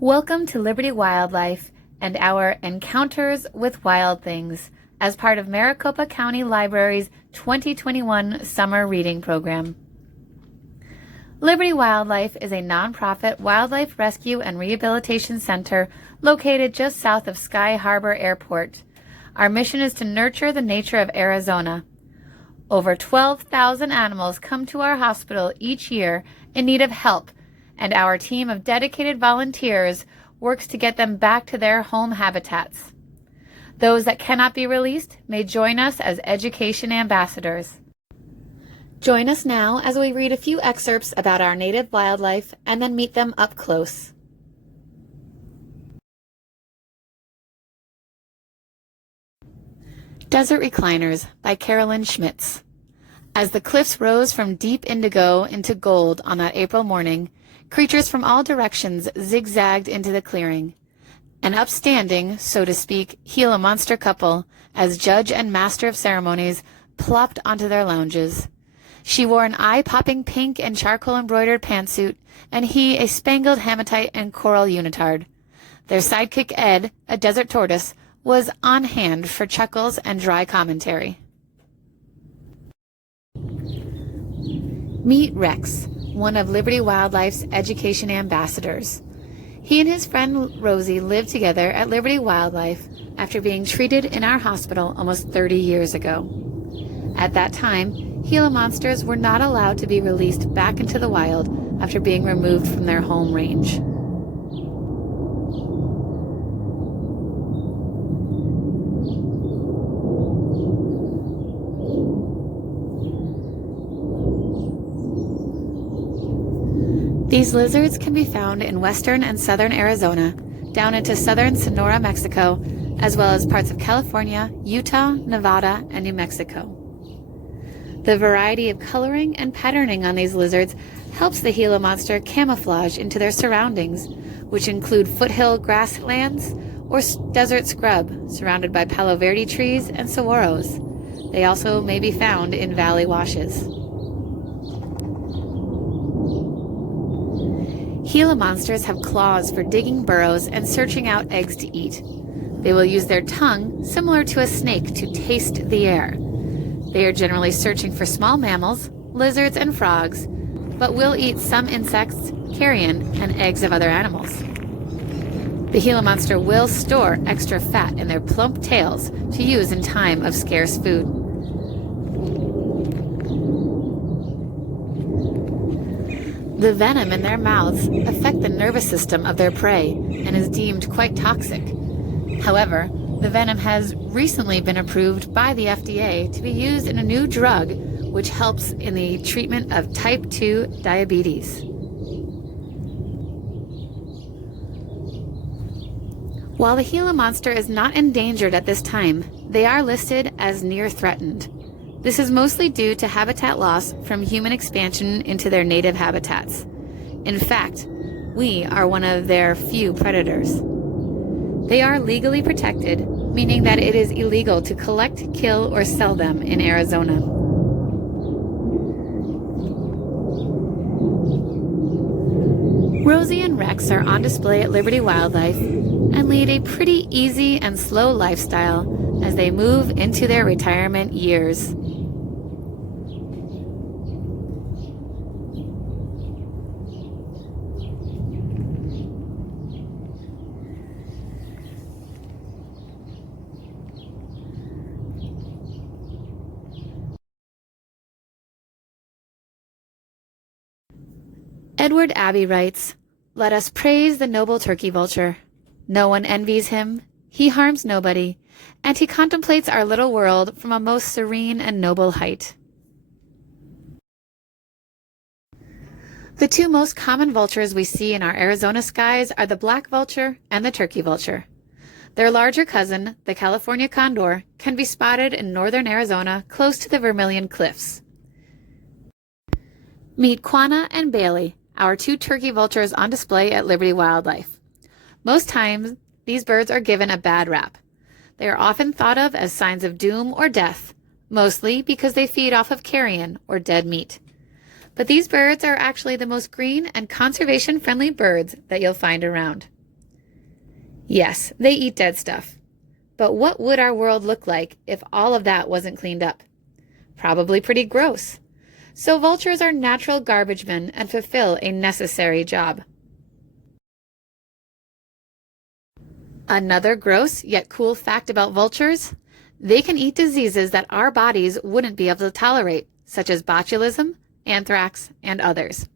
Welcome to Liberty Wildlife and our Encounters with Wild Things as part of Maricopa County Library's 2021 Summer Reading Program. Liberty Wildlife is a nonprofit wildlife rescue and rehabilitation center located just south of Sky Harbor Airport. Our mission is to nurture the nature of Arizona. Over 12,000 animals come to our hospital each year in need of help, and our team of dedicated volunteers works to get them back to their home habitats. Those that cannot be released may join us as education ambassadors. Join us now as we read a few excerpts about our native wildlife and then meet them up close. Desert Recliners by Carolyn Schmitz. As the cliffs rose from deep indigo into gold on that April morning, creatures from all directions zigzagged into the clearing. An upstanding, so to speak, Gila monster couple, as judge and master of ceremonies, plopped onto their lounges. She wore an eye-popping pink and charcoal-embroidered pantsuit, and he a spangled hematite and coral unitard. Their sidekick Ed, a desert tortoise, was on hand for chuckles and dry commentary. Meet Rex, one of Liberty Wildlife's education ambassadors. He and his friend Rosie lived together at Liberty Wildlife after being treated in our hospital almost 30 years ago. At that time, Gila monsters were not allowed to be released back into the wild after being removed from their home range. These lizards can be found in western and southern Arizona, down into southern Sonora, Mexico, as well as parts of California, Utah, Nevada, and New Mexico. The variety of coloring and patterning on these lizards helps the Gila monster camouflage into their surroundings, which include foothill grasslands or desert scrub surrounded by Palo Verde trees and saguaros. They also may be found in valley washes. Gila monsters have claws for digging burrows and searching out eggs to eat. They will use their tongue, similar to a snake, to taste the air. They are generally searching for small mammals, lizards, and frogs, but will eat some insects, carrion, and eggs of other animals. The Gila monster will store extra fat in their plump tails to use in time of scarce food. The venom in their mouths affect the nervous system of their prey and is deemed quite toxic. However, the venom has recently been approved by the FDA to be used in a new drug which helps in the treatment of type 2 diabetes. While the Gila monster is not endangered at this time, they are listed as near threatened. This is mostly due to habitat loss from human expansion into their native habitats. In fact, we are one of their few predators. They are legally protected, meaning that it is illegal to collect, kill, or sell them in Arizona. Rosie and Rex are on display at Liberty Wildlife and lead a pretty easy and slow lifestyle as they move into their retirement years. Edward Abbey writes, "Let us praise the noble turkey vulture. No one envies him, he harms nobody, and he contemplates our little world from a most serene and noble height." The two most common vultures we see in our Arizona skies are the black vulture and the turkey vulture. Their larger cousin, the California condor, can be spotted in northern Arizona close to the Vermilion Cliffs. Meet Quanah and Bailey, our two turkey vultures on display at Liberty Wildlife. Most times, these birds are given a bad rap. They are often thought of as signs of doom or death, mostly because they feed off of carrion or dead meat. But these birds are actually the most green and conservation-friendly birds that you'll find around. Yes, they eat dead stuff. But what would our world look like if all of that wasn't cleaned up? Probably pretty gross. So vultures are natural garbage men and fulfill a necessary job. Another gross yet cool fact about vultures: they can eat diseases that our bodies wouldn't be able to tolerate, such as botulism, anthrax, and others.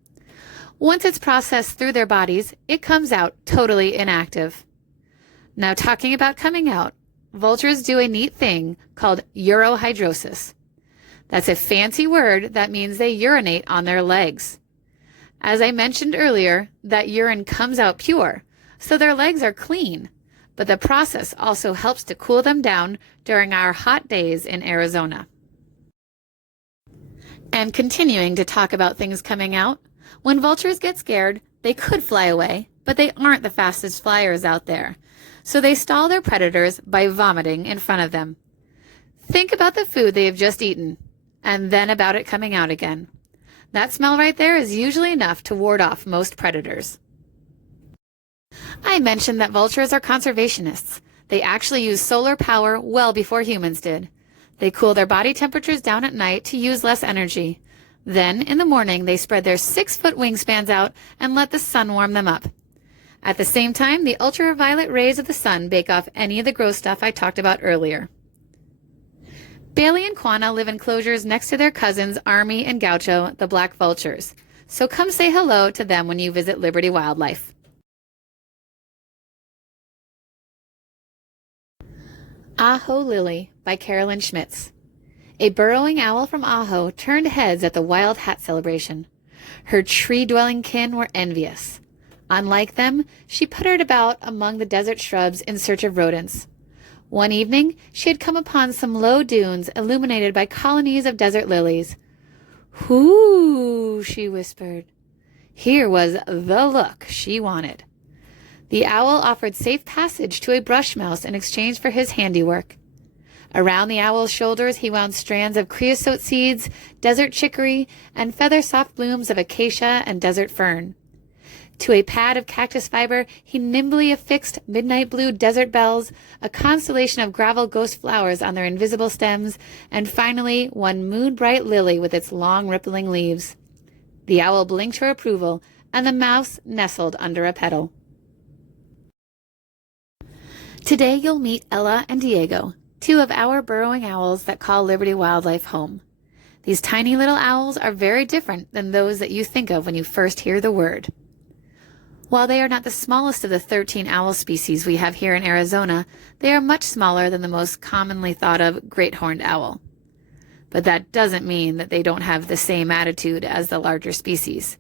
Once it's processed through their bodies, it comes out totally inactive. Now, talking about coming out, vultures do a neat thing called urohydrosis. That's a fancy word that means they urinate on their legs. As I mentioned earlier, that urine comes out pure, so their legs are clean, but the process also helps to cool them down during our hot days in Arizona. And continuing to talk about things coming out, when vultures get scared, they could fly away, but they aren't the fastest flyers out there, so they stall their predators by vomiting in front of them. Think about the food they have just eaten, and then about it coming out again. That smell right there is usually enough to ward off most predators. I mentioned that vultures are conservationists. They actually use solar power well before humans did. They cool their body temperatures down at night to use less energy. Then, in the morning, they spread their 6-foot wingspans out and let the sun warm them up. At the same time, the ultraviolet rays of the sun bake off any of the gross stuff I talked about earlier. Bailey and Quana live in enclosures next to their cousins Army and Gaucho, the black vultures. So come say hello to them when you visit Liberty Wildlife. Aho Lily by Carolyn Schmitz. A burrowing owl from Aho turned heads at the Wild Hat celebration. Her tree-dwelling kin were envious. Unlike them, she puttered about among the desert shrubs in search of rodents. One evening, she had come upon some low dunes illuminated by colonies of desert lilies. "Whoo," she whispered. Here was the look she wanted. The owl offered safe passage to a brush mouse in exchange for his handiwork. Around the owl's shoulders he wound strands of creosote seeds, desert chicory, and feather-soft blooms of acacia and desert fern. To a pad of cactus fiber he nimbly affixed midnight blue desert bells, a constellation of gravel ghost flowers on their invisible stems, and finally one moon-bright lily with its long rippling leaves. The owl blinked her approval, and the mouse nestled under a petal. Today you'll meet Ella and Diego, 2 of our burrowing owls that call Liberty Wildlife home. These tiny little owls are very different than those that you think of when you first hear the word. While they are not the smallest of the 13 owl species we have here in Arizona, they are much smaller than the most commonly thought of great horned owl. But that doesn't mean that they don't have the same attitude as the larger species.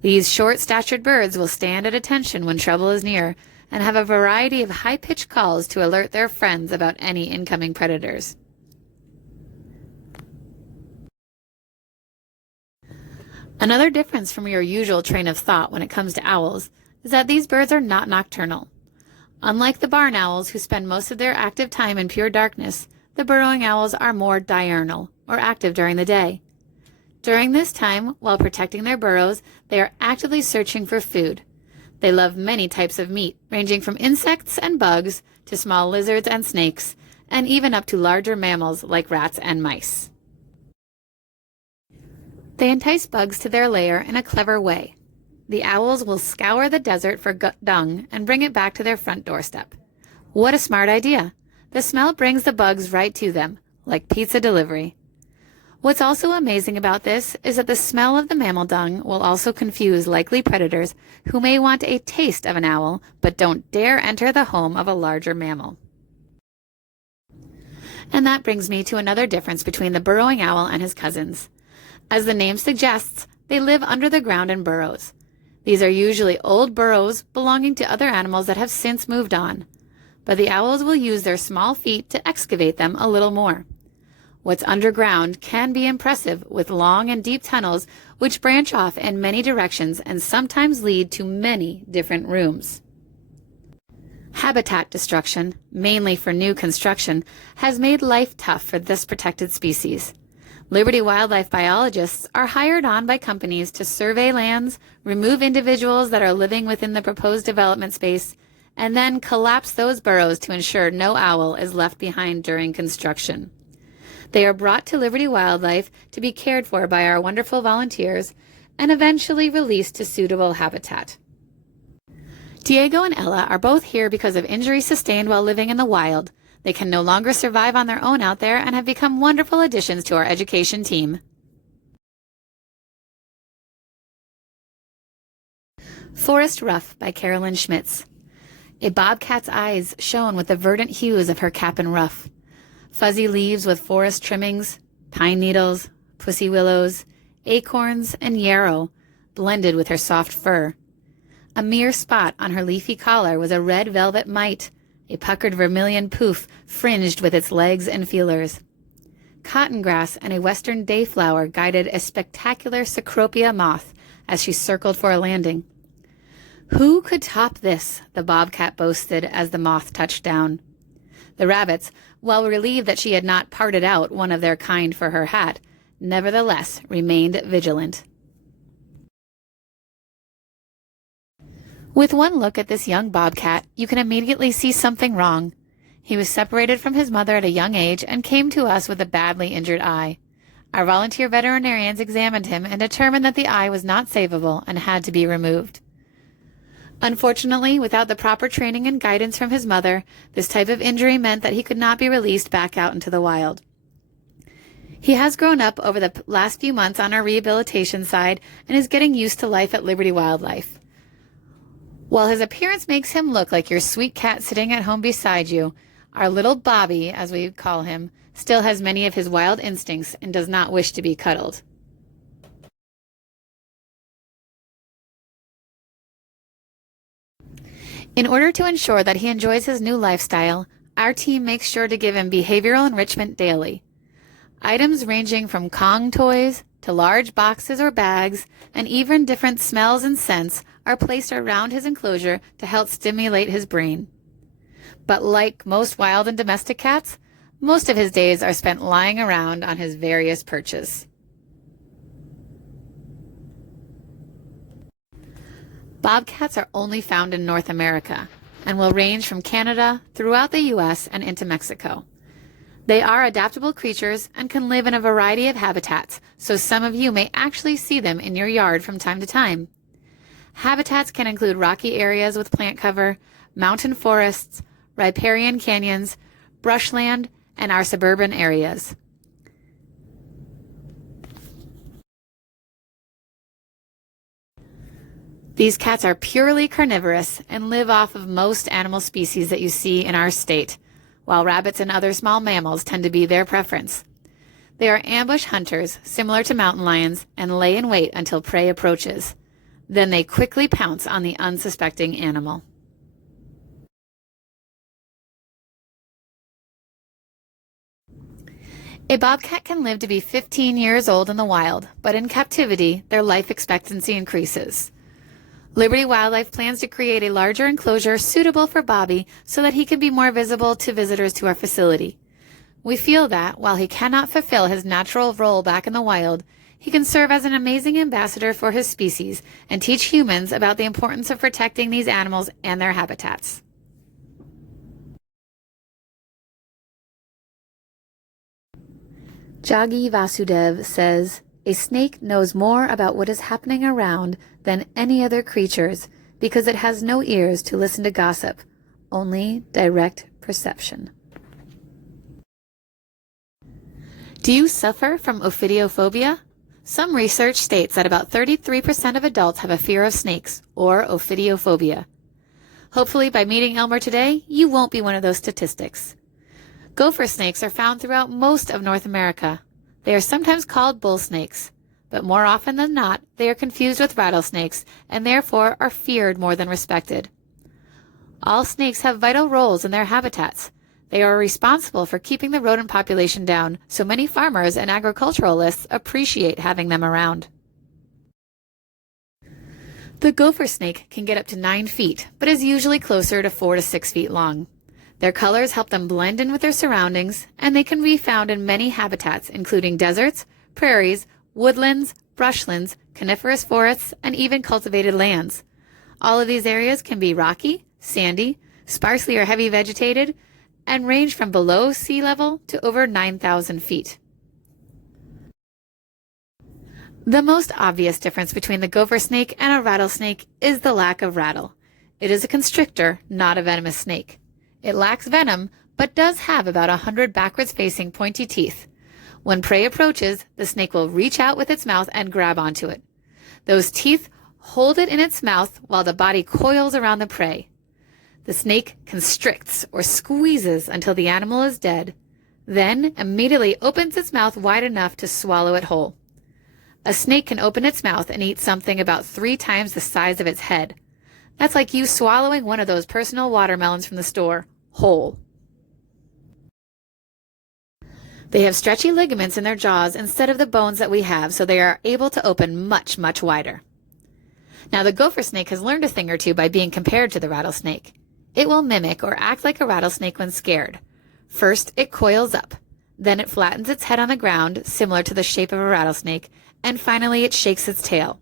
These short-statured birds will stand at attention when trouble is near, and have a variety of high-pitched calls to alert their friends about any incoming predators. Another difference from your usual train of thought when it comes to owls is that these birds are not nocturnal. Unlike the barn owls who spend most of their active time in pure darkness, the burrowing owls are more diurnal, or active during the day. During this time, while protecting their burrows, they are actively searching for food. They love many types of meat, ranging from insects and bugs to small lizards and snakes, and even up to larger mammals like rats and mice. They entice bugs to their lair in a clever way. The owls will scour the desert for dung and bring it back to their front doorstep. What a smart idea! The smell brings the bugs right to them, like pizza delivery. What's also amazing about this is that the smell of the mammal dung will also confuse likely predators who may want a taste of an owl but don't dare enter the home of a larger mammal. And that brings me to another difference between the burrowing owl and his cousins. As the name suggests, they live under the ground in burrows. These are usually old burrows belonging to other animals that have since moved on, but the owls will use their small feet to excavate them a little more. What's underground can be impressive, with long and deep tunnels which branch off in many directions and sometimes lead to many different rooms. Habitat destruction, mainly for new construction, has made life tough for this protected species. Liberty wildlife biologists are hired on by companies to survey lands, remove individuals that are living within the proposed development space, and then collapse those burrows to ensure no owl is left behind during construction. They are brought to Liberty Wildlife to be cared for by our wonderful volunteers and eventually released to suitable habitat. Diego and Ella are both here because of injuries sustained while living in the wild. They can no longer survive on their own out there and have become wonderful additions to our education team. Forest Ruff by Carolyn Schmitz. A bobcat's eyes shone with the verdant hues of her cap and ruff. Fuzzy leaves with forest trimmings, pine needles, pussy willows, acorns, and yarrow blended with her soft fur. A mere spot on her leafy collar was a red velvet mite, a puckered vermilion poof fringed with its legs and feelers. Cotton grass and a western dayflower guided a spectacular cecropia moth as she circled for a landing. Who could top this? The bobcat boasted as the moth touched down. The rabbits, while relieved that she had not parted out one of their kind for her hat, nevertheless remained vigilant. With one look at this young bobcat, you can immediately see something wrong. He was separated from his mother at a young age and came to us with a badly injured eye. Our volunteer veterinarians examined him and determined that the eye was not savable and had to be removed. Unfortunately, without the proper training and guidance from his mother, this type of injury meant that he could not be released back out into the wild. He has grown up over the last few months on our rehabilitation side and is getting used to life at Liberty Wildlife. While his appearance makes him look like your sweet cat sitting at home beside you, our little Bobby, as we call him, still has many of his wild instincts and does not wish to be cuddled. In order to ensure that he enjoys his new lifestyle, our team makes sure to give him behavioral enrichment daily. Items ranging from Kong toys to large boxes or bags, and even different smells and scents are placed around his enclosure to help stimulate his brain. But like most wild and domestic cats, most of his days are spent lying around on his various perches. Bobcats are only found in North America and will range from Canada throughout the U.S. and into Mexico. They are adaptable creatures and can live in a variety of habitats, so some of you may actually see them in your yard from time to time. Habitats can include rocky areas with plant cover, mountain forests, riparian canyons, brushland, and our suburban areas. These cats are purely carnivorous and live off of most animal species that you see in our state, while rabbits and other small mammals tend to be their preference. They are ambush hunters, similar to mountain lions, and lay in wait until prey approaches. Then they quickly pounce on the unsuspecting animal. A bobcat can live to be 15 years old in the wild, but in captivity, their life expectancy increases. Liberty Wildlife plans to create a larger enclosure suitable for Bobby so that he can be more visible to visitors to our facility. We feel that, while he cannot fulfill his natural role back in the wild, he can serve as an amazing ambassador for his species and teach humans about the importance of protecting these animals and their habitats. Jagi Vasudev says, "A snake knows more about what is happening around than any other creatures because it has no ears to listen to gossip, only direct perception." Do you suffer from ophidiophobia? Some research states that about 33% of adults have a fear of snakes, or ophidiophobia. Hopefully by meeting Elmer today, you won't be one of those statistics. Gopher snakes are found throughout most of North America. They are sometimes called bull snakes, but more often than not, they are confused with rattlesnakes and therefore are feared more than respected. All snakes have vital roles in their habitats. They are responsible for keeping the rodent population down, so many farmers and agriculturalists appreciate having them around. The gopher snake can get up to 9 feet, but is usually closer to 4 to 6 feet long. Their colors help them blend in with their surroundings, and they can be found in many habitats, including deserts, prairies, woodlands, brushlands, coniferous forests, and even cultivated lands. All of these areas can be rocky, sandy, sparsely or heavy vegetated, and range from below sea level to over 9,000 feet. The most obvious difference between the gopher snake and a rattlesnake is the lack of rattle. It is a constrictor, not a venomous snake. It lacks venom, but does have about 100 backwards-facing pointy teeth. When prey approaches, the snake will reach out with its mouth and grab onto it. Those teeth hold it in its mouth while the body coils around the prey. The snake constricts or squeezes until the animal is dead, then immediately opens its mouth wide enough to swallow it whole. A snake can open its mouth and eat something about 3 times the size of its head. That's like you swallowing one of those personal watermelons from the store, whole. They have stretchy ligaments in their jaws instead of the bones that we have, so they are able to open much, much wider. Now, the gopher snake has learned a thing or two by being compared to the rattlesnake. It will mimic or act like a rattlesnake when scared. First, it coils up. Then it flattens its head on the ground, similar to the shape of a rattlesnake, and finally it shakes its tail.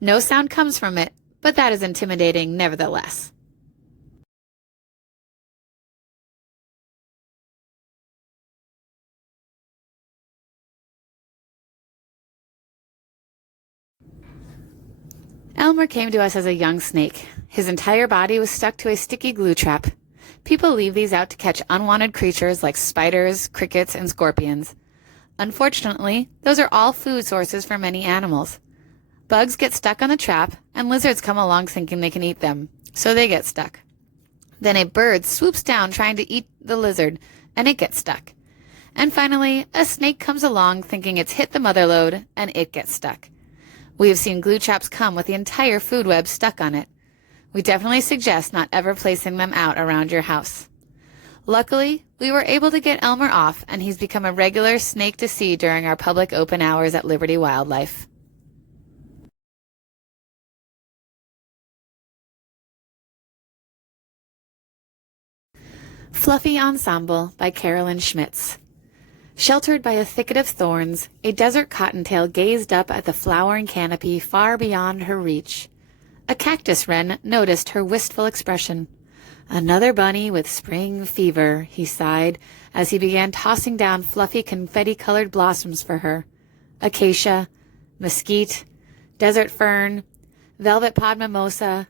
No sound comes from it, but that is intimidating nevertheless. Elmer came to us as a young snake. His entire body was stuck to a sticky glue trap. People leave these out to catch unwanted creatures like spiders, crickets, and scorpions. Unfortunately, those are all food sources for many animals. Bugs get stuck on the trap, and lizards come along thinking they can eat them, so they get stuck. Then a bird swoops down trying to eat the lizard, and it gets stuck. And finally, a snake comes along thinking it's hit the mother lode, and it gets stuck. We have seen glue traps come with the entire food web stuck on it. We definitely suggest not ever placing them out around your house. Luckily, we were able to get Elmer off, and he's become a regular snake to see during our public open hours at Liberty Wildlife. Fluffy Ensemble by Carolyn Schmitz. Sheltered by a thicket of thorns, a desert cottontail gazed up at the flowering canopy far beyond her reach. A cactus wren noticed her wistful expression. "Another bunny with spring fever," he sighed as he began tossing down fluffy confetti-colored blossoms for her. Acacia, mesquite, desert fern, velvet pod mimosa,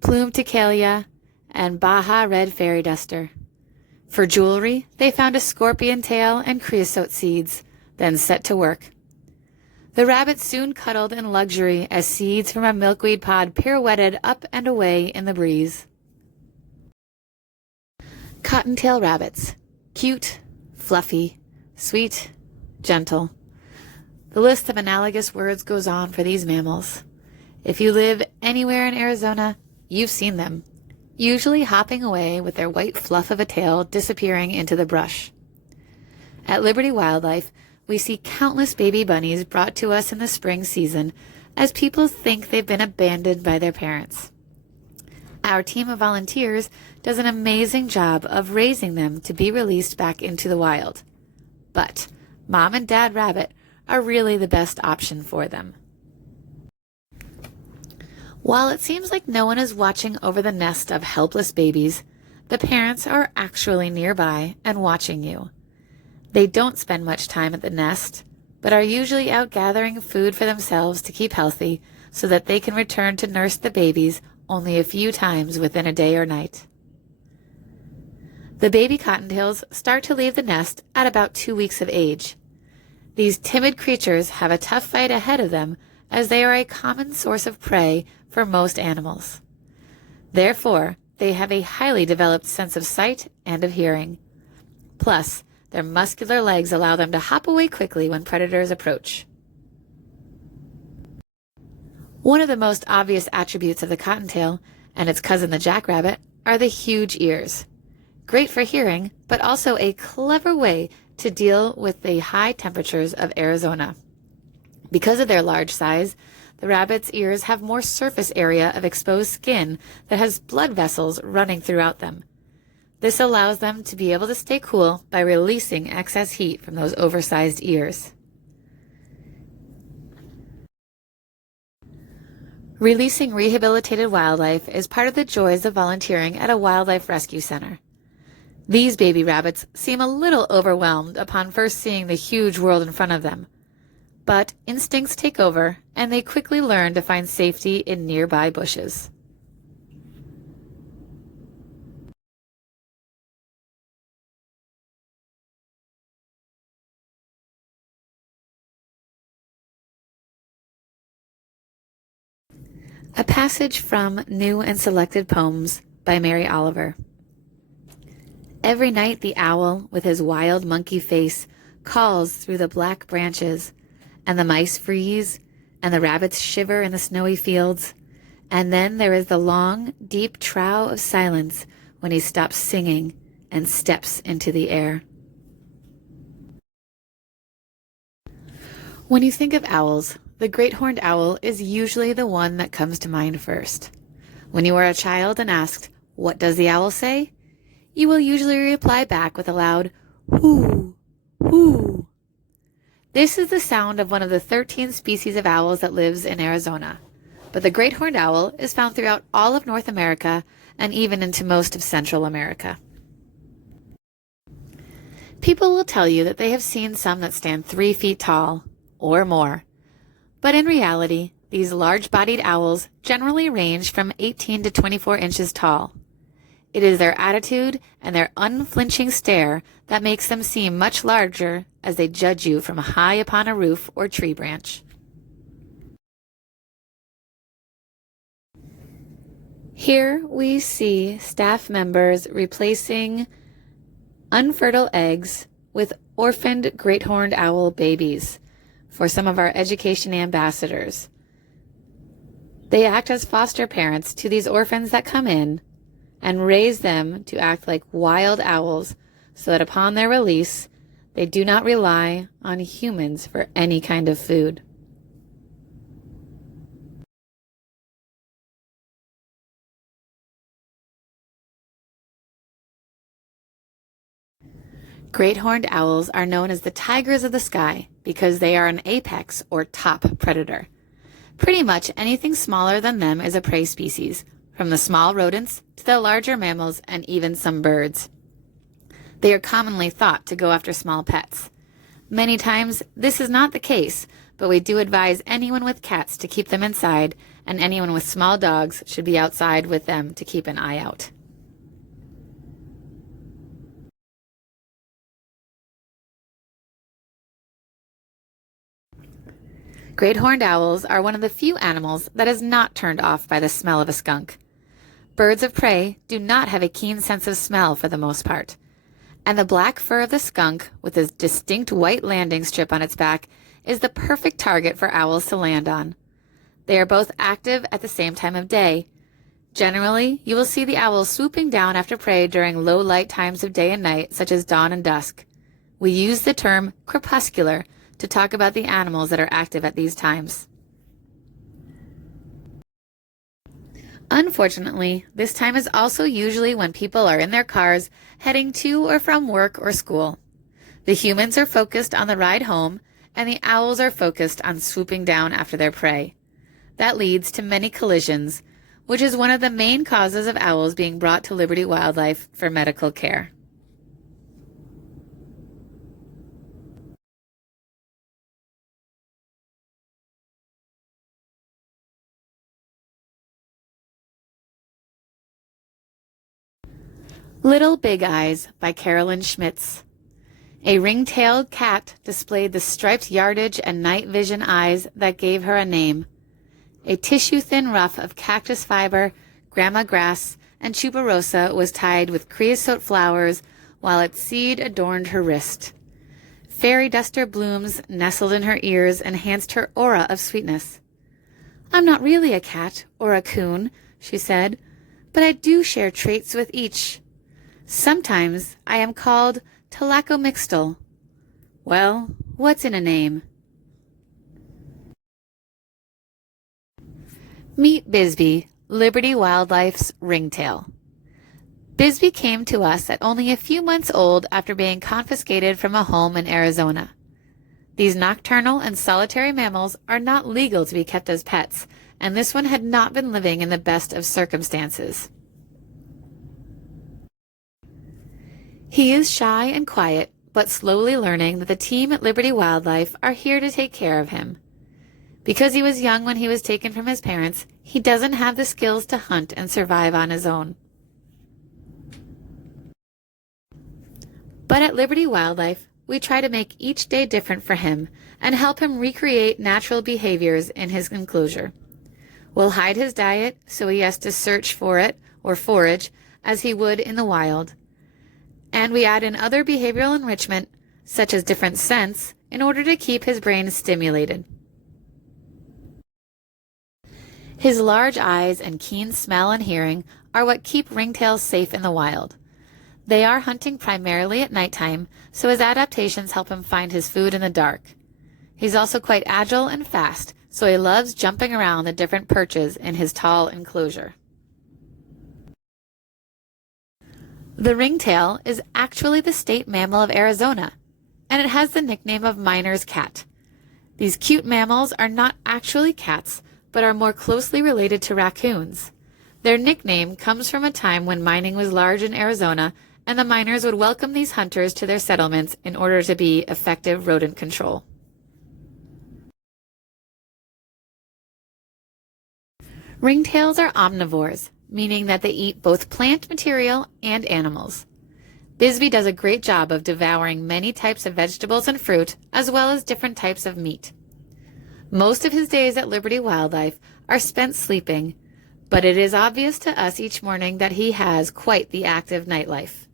plume ticalia, and Baja red fairy duster. For jewelry, they found a scorpion tail and creosote seeds, then set to work. The rabbit soon cuddled in luxury as seeds from a milkweed pod pirouetted up and away in the breeze. Cottontail rabbits. Cute, fluffy, sweet, gentle. The list of analogous words goes on for these mammals. If you live anywhere in Arizona, you've seen them, usually hopping away with their white fluff of a tail disappearing into the brush. At Liberty Wildlife, we see countless baby bunnies brought to us in the spring season as people think they've been abandoned by their parents. Our team of volunteers does an amazing job of raising them to be released back into the wild. But Mom and Dad Rabbit are really the best option for them. While it seems like no one is watching over the nest of helpless babies, the parents are actually nearby and watching you. They don't spend much time at the nest, but are usually out gathering food for themselves to keep healthy so that they can return to nurse the babies only a few times within a day or night. The baby cottontails start to leave the nest at about 2 weeks of age. These timid creatures have a tough fight ahead of them as they are a common source of prey for most animals. Therefore, they have a highly developed sense of sight and of hearing. Plus, their muscular legs allow them to hop away quickly when predators approach. One of the most obvious attributes of the cottontail, and its cousin the jackrabbit, are the huge ears. Great for hearing, but also a clever way to deal with the high temperatures of Arizona. Because of their large size, the rabbit's ears have more surface area of exposed skin that has blood vessels running throughout them. This allows them to be able to stay cool by releasing excess heat from those oversized ears. Releasing rehabilitated wildlife is part of the joys of volunteering at a wildlife rescue center. These baby rabbits seem a little overwhelmed upon first seeing the huge world in front of them, but instincts take over and they quickly learn to find safety in nearby bushes. A passage from New and Selected Poems by Mary Oliver. Every night the owl, with his wild monkey face, calls through the black branches, and the mice freeze, and the rabbits shiver in the snowy fields, and then there is the long, deep trough of silence when he stops singing and steps into the air. When you think of owls, the great horned owl is usually the one that comes to mind first. When you are a child and asked, "What does the owl say?" you will usually reply back with a loud "hoo, hoo." This is the sound of one of the 13 species of owls that lives in Arizona. But the great horned owl is found throughout all of North America and even into most of Central America. People will tell you that they have seen some that stand 3 feet tall or more. But in reality, these large-bodied owls generally range from 18 to 24 inches tall. It is their attitude and their unflinching stare that makes them seem much larger as they judge you from high upon a roof or tree branch. Here we see staff members replacing unfertile eggs with orphaned great horned owl babies for some of our education ambassadors. They act as foster parents to these orphans that come in and raise them to act like wild owls so that upon their release, they do not rely on humans for any kind of food. Great horned owls are known as the tigers of the sky because they are an apex or top predator. Pretty much anything smaller than them is a prey species, from the small rodents to the larger mammals and even some birds. They are commonly thought to go after small pets. Many times this is not the case, but we do advise anyone with cats to keep them inside, and anyone with small dogs should be outside with them to keep an eye out. Great horned owls are one of the few animals that is not turned off by the smell of a skunk. Birds of prey do not have a keen sense of smell for the most part, and the black fur of the skunk with a distinct white landing strip on its back is the perfect target for owls to land on. They are both active at the same time of day. Generally, you will see the owl swooping down after prey during low light times of day and night, such as dawn and dusk. We use the term crepuscular to talk about the animals that are active at these times. Unfortunately, this time is also usually when people are in their cars heading to or from work or school. The humans are focused on the ride home, and the owls are focused on swooping down after their prey. That leads to many collisions, which is one of the main causes of owls being brought to Liberty Wildlife for medical care. Little Big Eyes by Carolyn Schmitz. A ring-tailed cat displayed the striped yardage and night vision eyes that gave her a name. A tissue-thin ruff of cactus fiber, grama grass, and tuberosa was tied with creosote flowers while its seed adorned her wrist. Fairy duster blooms nestled in her ears enhanced her aura of sweetness. "I'm not really a cat or a coon," she said, "but I do share traits with each. Sometimes I am called Talacomixtal. Well, what's in a name?" Meet Bisbee, Liberty Wildlife's ringtail. Bisbee came to us at only a few months old after being confiscated from a home in Arizona. These nocturnal and solitary mammals are not legal to be kept as pets, and this one had not been living in the best of circumstances. He is shy and quiet, but slowly learning that the team at Liberty Wildlife are here to take care of him. Because he was young when he was taken from his parents, he doesn't have the skills to hunt and survive on his own. But at Liberty Wildlife, we try to make each day different for him and help him recreate natural behaviors in his enclosure. We'll hide his diet so he has to search for it or forage as he would in the wild. And we add in other behavioral enrichment, such as different scents, in order to keep his brain stimulated. His large eyes and keen smell and hearing are what keep ringtails safe in the wild. They are hunting primarily at nighttime, so his adaptations help him find his food in the dark. He's also quite agile and fast, so he loves jumping around the different perches in his tall enclosure. The ringtail is actually the state mammal of Arizona, and it has the nickname of miner's cat. These cute mammals are not actually cats, but are more closely related to raccoons. Their nickname comes from a time when mining was large in Arizona, and the miners would welcome these hunters to their settlements in order to be effective rodent control. Ringtails are omnivores, meaning that they eat both plant material and animals. Bisbee does a great job of devouring many types of vegetables and fruit, as well as different types of meat. Most of his days at Liberty Wildlife are spent sleeping, but it is obvious to us each morning that he has quite the active nightlife.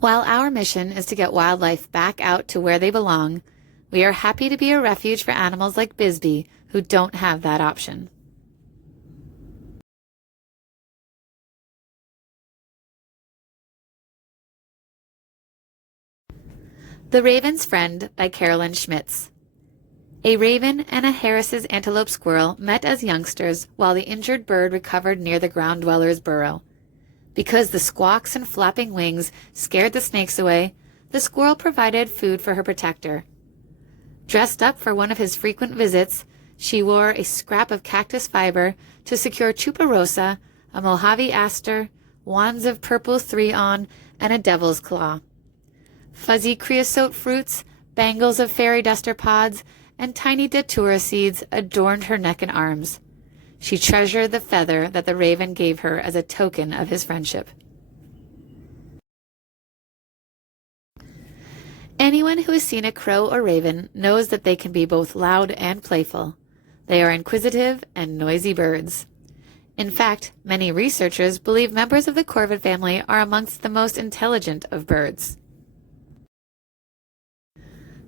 While our mission is to get wildlife back out to where they belong, we are happy to be a refuge for animals like Bisbee who don't have that option. The Raven's Friend by Carolyn Schmitz. A raven and a Harris's antelope squirrel met as youngsters while the injured bird recovered near the ground dweller's burrow. Because the squawks and flapping wings scared the snakes away, the squirrel provided food for her protector. Dressed up for one of his frequent visits, she wore a scrap of cactus fiber to secure tuberosa, a Mojave aster, wands of purple 3-on, and a devil's claw. Fuzzy creosote fruits, bangles of fairy duster pods, and tiny datura seeds adorned her neck and arms. She treasured the feather that the raven gave her as a token of his friendship. Anyone who has seen a crow or raven knows that they can be both loud and playful. They are inquisitive and noisy birds. In fact, many researchers believe members of the corvid family are amongst the most intelligent of birds.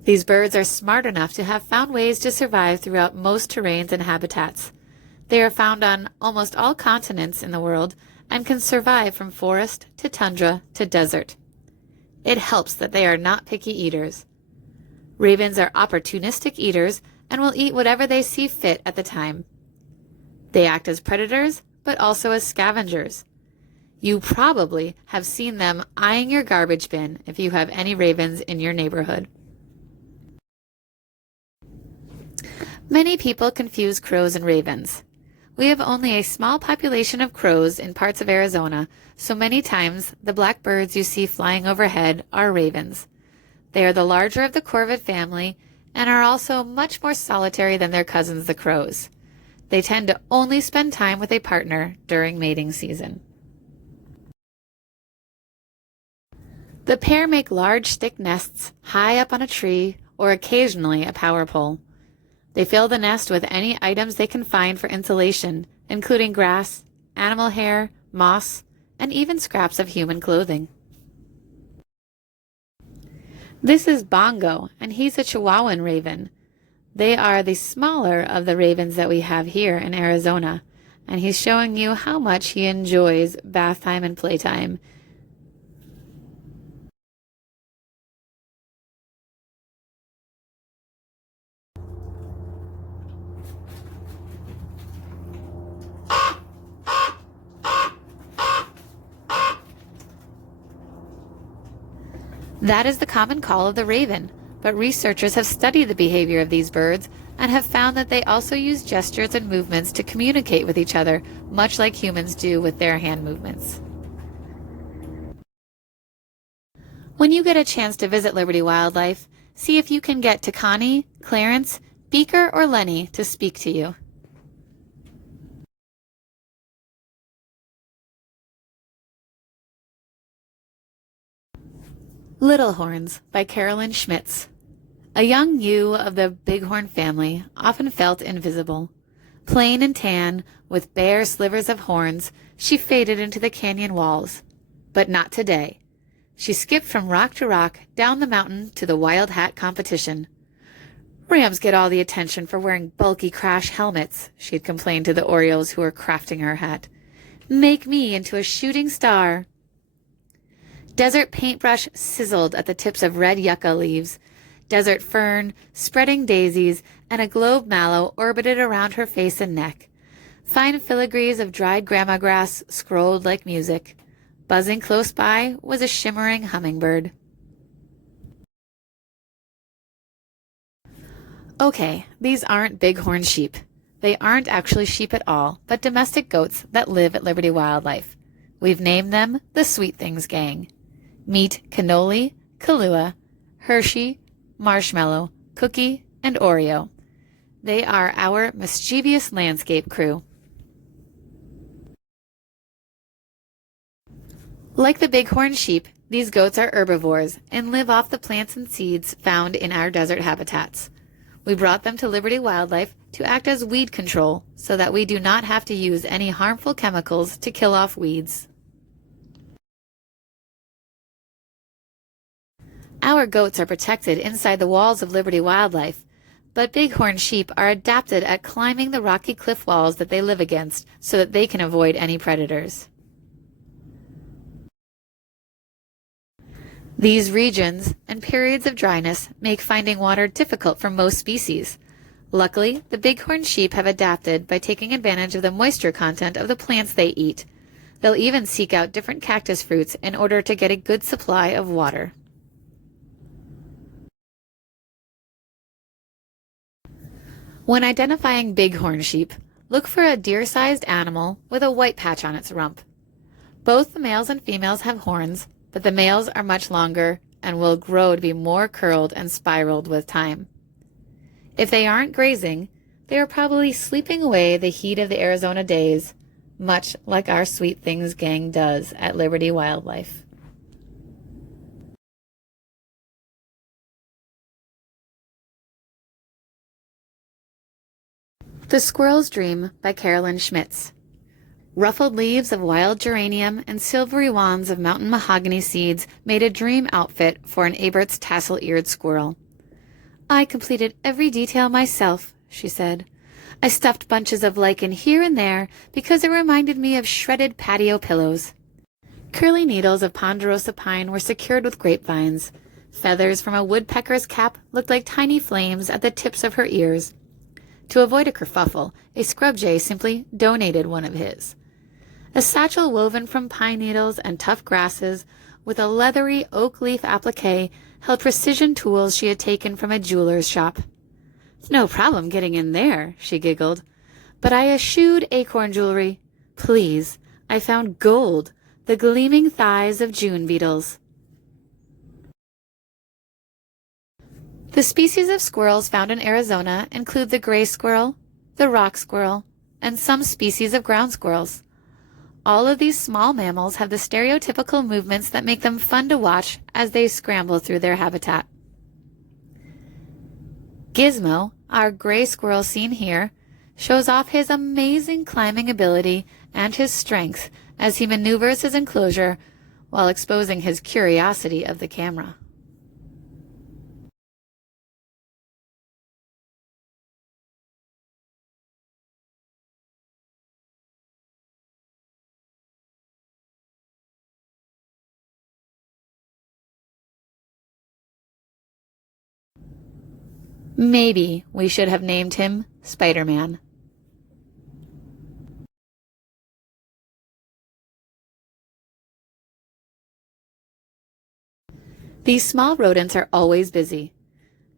These birds are smart enough to have found ways to survive throughout most terrains and habitats. They are found on almost all continents in the world and can survive from forest to tundra to desert. It helps that they are not picky eaters. Ravens are opportunistic eaters and will eat whatever they see fit at the time. They act as predators, but also as scavengers. You probably have seen them eyeing your garbage bin if you have any ravens in your neighborhood. Many people confuse crows and ravens. We have only a small population of crows in parts of Arizona, so many times the black birds you see flying overhead are ravens. They are the larger of the corvid family and are also much more solitary than their cousins the crows. They tend to only spend time with a partner during mating season. The pair make large stick nests high up on a tree or occasionally a power pole. They fill the nest with any items they can find for insulation, including grass, animal hair, moss, and even scraps of human clothing. This is Bongo, and he's a Chihuahuan raven. They are the smaller of the ravens that we have here in Arizona, and he's showing you how much he enjoys bath time and playtime. That is the common call of the raven, but researchers have studied the behavior of these birds and have found that they also use gestures and movements to communicate with each other, much like humans do with their hand movements. When you get a chance to visit Liberty Wildlife, see if you can get to Connie, Clarence, Beaker, or Lenny to speak to you. Little Horns by Carolyn Schmitz. A young ewe of the bighorn family often felt invisible. Plain and tan, with bare slivers of horns, she faded into the canyon walls. But not today. She skipped from rock to rock, down the mountain to the wild hat competition. Rams get all the attention for wearing bulky crash helmets, she had complained to the Orioles who were crafting her hat. Make me into a shooting star. Desert paintbrush sizzled at the tips of red yucca leaves. Desert fern, spreading daisies, and a globe mallow orbited around her face and neck. Fine filigrees of dried grama grass scrolled like music. Buzzing close by was a shimmering hummingbird. Okay, these aren't bighorn sheep. They aren't actually sheep at all, but domestic goats that live at Liberty Wildlife. We've named them the Sweet Things Gang. Meet Cannoli, Kahlua, Hershey, Marshmallow, Cookie, and Oreo. They are our mischievous landscape crew. Like the bighorn sheep, these goats are herbivores and live off the plants and seeds found in our desert habitats. We brought them to Liberty Wildlife to act as weed control so that we do not have to use any harmful chemicals to kill off weeds. Our goats are protected inside the walls of Liberty Wildlife, but bighorn sheep are adapted at climbing the rocky cliff walls that they live against so that they can avoid any predators. These regions and periods of dryness make finding water difficult for most species. Luckily, the bighorn sheep have adapted by taking advantage of the moisture content of the plants they eat. They'll even seek out different cactus fruits in order to get a good supply of water. When identifying bighorn sheep, look for a deer-sized animal with a white patch on its rump. Both the males and females have horns, but the males are much longer and will grow to be more curled and spiraled with time. If they aren't grazing, they are probably sleeping away the heat of the Arizona days, much like our Sweet Things Gang does at Liberty Wildlife. The Squirrel's Dream by Carolyn Schmitz. Ruffled leaves of wild geranium and silvery wands of mountain mahogany seeds made a dream outfit for an Abert's tassel-eared squirrel. I completed every detail myself, she said. I stuffed bunches of lichen here and there because it reminded me of shredded patio pillows. Curly needles of ponderosa pine were secured with grapevines. Feathers from a woodpecker's cap looked like tiny flames at the tips of her ears. To avoid a kerfuffle, a scrub jay simply donated one of his. A satchel woven from pine needles and tough grasses with a leathery oak leaf applique held precision tools she had taken from a jeweler's shop. No problem getting in there, she giggled. But I eschewed acorn jewelry. Please, I found gold, the gleaming thighs of June beetles. The species of squirrels found in Arizona include the gray squirrel, the rock squirrel, and some species of ground squirrels. All of these small mammals have the stereotypical movements that make them fun to watch as they scramble through their habitat. Gizmo, our gray squirrel seen here, shows off his amazing climbing ability and his strength as he maneuvers his enclosure while exposing his curiosity of the camera. Maybe we should have named him Spider-Man. These small rodents are always busy.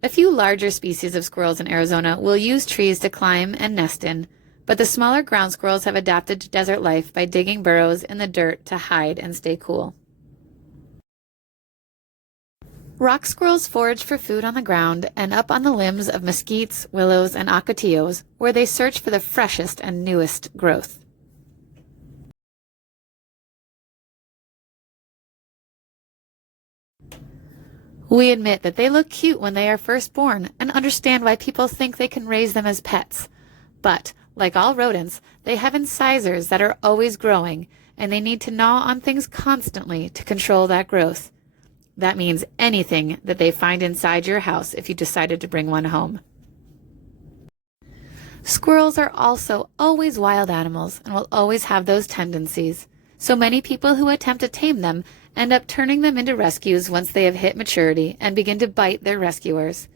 A few larger species of squirrels in Arizona will use trees to climb and nest in, but the smaller ground squirrels have adapted to desert life by digging burrows in the dirt to hide and stay cool. Rock squirrels forage for food on the ground and up on the limbs of mesquites, willows, and ocotillos, where they search for the freshest and newest growth. We admit that they look cute when they are first born and understand why people think they can raise them as pets. But, like all rodents, they have incisors that are always growing, and they need to gnaw on things constantly to control that growth. That means anything that they find inside your house if you decided to bring one home. Squirrels are also always wild animals and will always have those tendencies. So many people who attempt to tame them end up turning them into rescues once they have hit maturity and begin to bite their rescuers.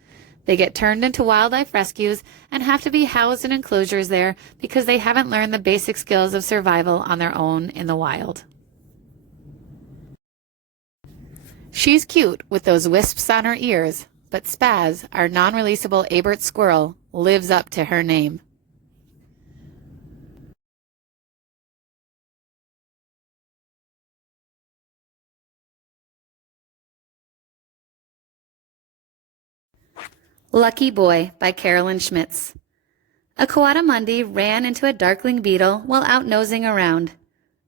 They get turned into wildlife rescues and have to be housed in enclosures there because they haven't learned the basic skills of survival on their own in the wild. She's cute with those wisps on her ears, but Spaz, our non-releasable Abert squirrel, lives up to her name. Lucky Boy by Carolyn Schmitz. A coatimundi ran into a darkling beetle while out nosing around.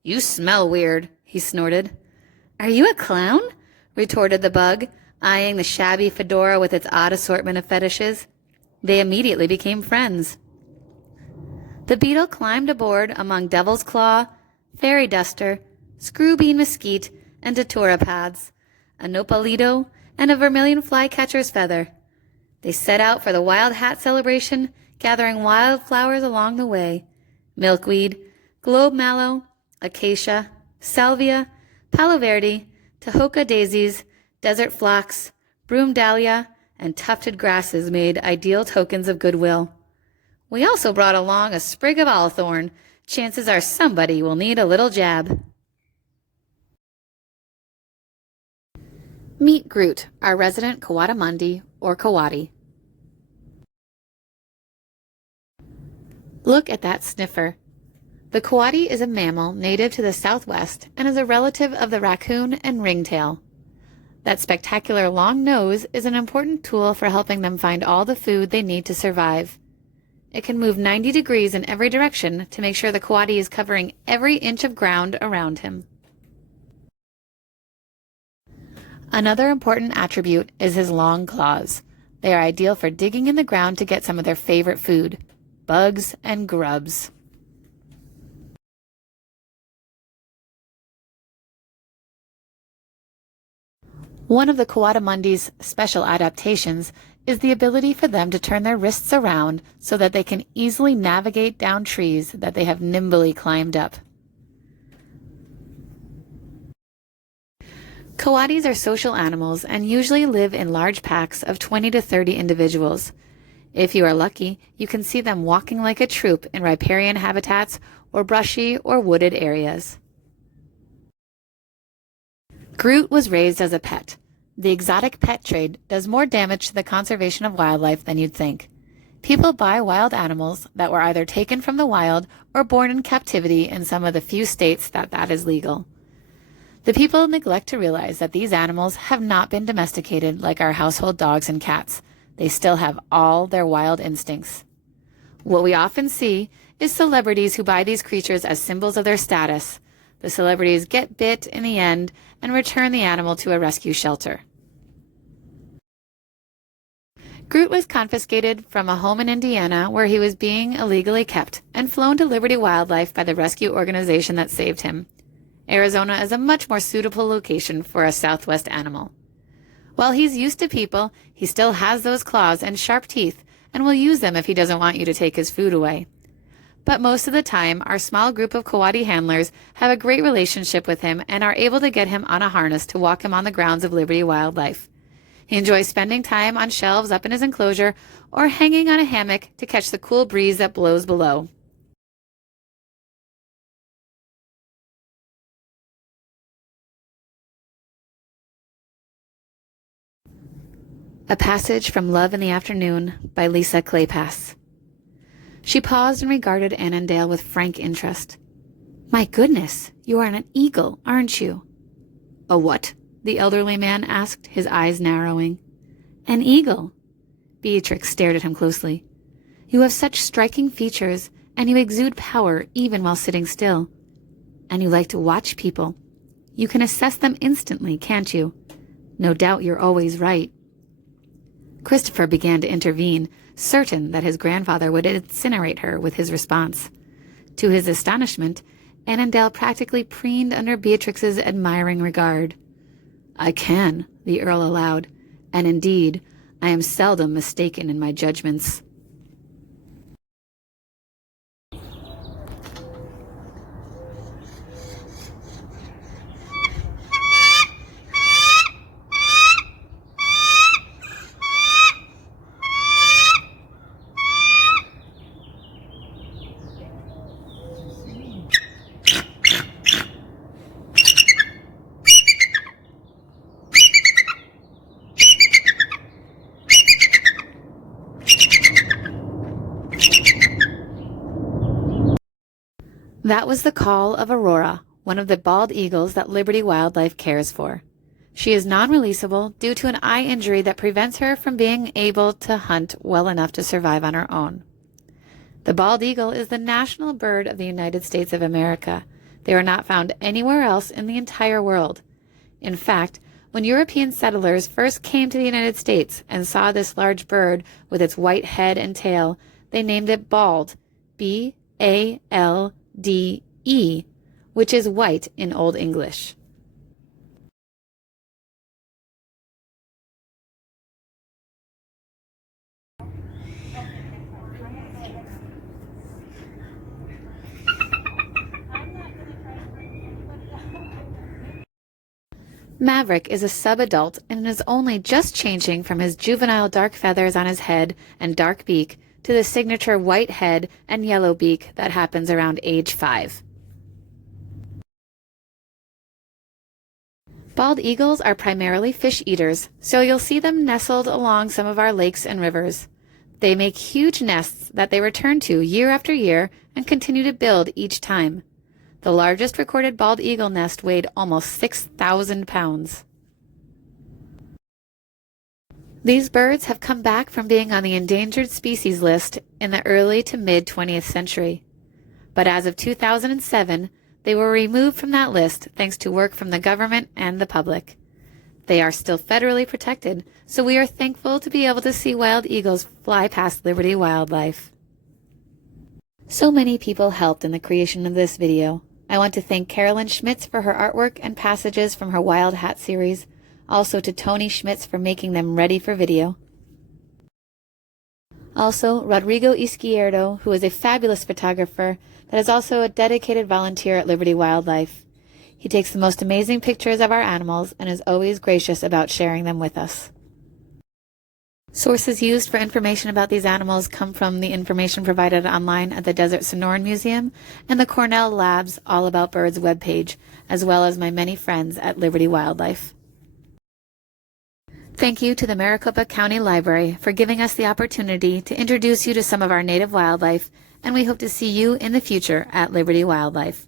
"You smell weird," he snorted. "Are you a clown?" retorted the bug, eyeing the shabby fedora with its odd assortment of fetishes. They immediately became friends. The beetle climbed aboard among devil's claw, fairy duster, screw-bean mesquite, and datura pads, a nopalito, and a vermilion flycatcher's feather. They set out for the wild hat celebration, gathering wildflowers along the way: milkweed, globe mallow, acacia, salvia, palo verde, tahoka daisies, desert phlox, broom dahlia, and tufted grasses made ideal tokens of goodwill. We also brought along a sprig of allthorn. Chances are somebody will need a little jab. Meet Groot, our resident coatimundi, or coati. Look at that sniffer. The coati is a mammal native to the Southwest and is a relative of the raccoon and ringtail. That spectacular long nose is an important tool for helping them find all the food they need to survive. It can move 90 degrees in every direction to make sure the coati is covering every inch of ground around him. Another important attribute is his long claws. They are ideal for digging in the ground to get some of their favorite food: bugs and grubs. One of the coatimundi's special adaptations is the ability for them to turn their wrists around so that they can easily navigate down trees that they have nimbly climbed up. Coatis are social animals and usually live in large packs of 20 to 30 individuals. If you are lucky, you can see them walking like a troop in riparian habitats or brushy or wooded areas. Groot was raised as a pet. The exotic pet trade does more damage to the conservation of wildlife than you'd think. People buy wild animals that were either taken from the wild or born in captivity in some of the few states that is legal. The people neglect to realize that these animals have not been domesticated like our household dogs and cats. They still have all their wild instincts. What we often see is celebrities who buy these creatures as symbols of their status. The celebrities get bit in the end and return the animal to a rescue shelter. Groot was confiscated from a home in Indiana where he was being illegally kept and flown to Liberty Wildlife by the rescue organization that saved him. Arizona is a much more suitable location for a Southwest animal. While he's used to people, he still has those claws and sharp teeth and will use them if he doesn't want you to take his food away. But most of the time, our small group of coati handlers have a great relationship with him and are able to get him on a harness to walk him on the grounds of Liberty Wildlife. He enjoys spending time on shelves up in his enclosure or hanging on a hammock to catch the cool breeze that blows below. A Passage from Love in the Afternoon by Lisa Kleypas. She paused and regarded Annandale with frank interest. My goodness, you are an eagle, aren't you? A what? The elderly man asked, his eyes narrowing. An eagle. Beatrix stared at him closely. You have such striking features, and you exude power even while sitting still. And you like to watch people. You can assess them instantly, can't you? No doubt you're always right. Christopher began to intervene, certain that his grandfather would incinerate her with his response. To his astonishment, Annandale practically preened under Beatrix's admiring regard. I can, the Earl allowed, and indeed, I am seldom mistaken in my judgments. That was the call of Aurora, one of the bald eagles that Liberty Wildlife cares for. She is non-releasable due to an eye injury that prevents her from being able to hunt well enough to survive on her own. The bald eagle is the national bird of the United States of America. They are not found anywhere else in the entire world. In fact, when European settlers first came to the United States and saw this large bird with its white head and tail, they named it bald, B-A-L-D-E, which is white in Old English. Maverick is a sub-adult and is only just changing from his juvenile dark feathers on his head and dark beak to the signature white head and yellow beak that happens around age 5. Bald eagles are primarily fish eaters, so you'll see them nestled along some of our lakes and rivers. They make huge nests that they return to year after year and continue to build each time. The largest recorded bald eagle nest weighed almost 6,000 pounds. These birds have come back from being on the endangered species list in the early to mid-20th century. But as of 2007, they were removed from that list thanks to work from the government and the public. They are still federally protected, so we are thankful to be able to see wild eagles fly past Liberty Wildlife. So many people helped in the creation of this video. I want to thank Carolyn Schmitz for her artwork and passages from her Wild Hat series, also to Tony Schmitz for making them ready for video. Also, Rodrigo Izquierdo, who is a fabulous photographer that is also a dedicated volunteer at Liberty Wildlife. He takes the most amazing pictures of our animals and is always gracious about sharing them with us. Sources used for information about these animals come from the information provided online at the Desert Sonoran Museum and the Cornell Lab's All About Birds webpage, as well as my many friends at Liberty Wildlife. Thank you to the Maricopa County Library for giving us the opportunity to introduce you to some of our native wildlife, and we hope to see you in the future at Liberty Wildlife.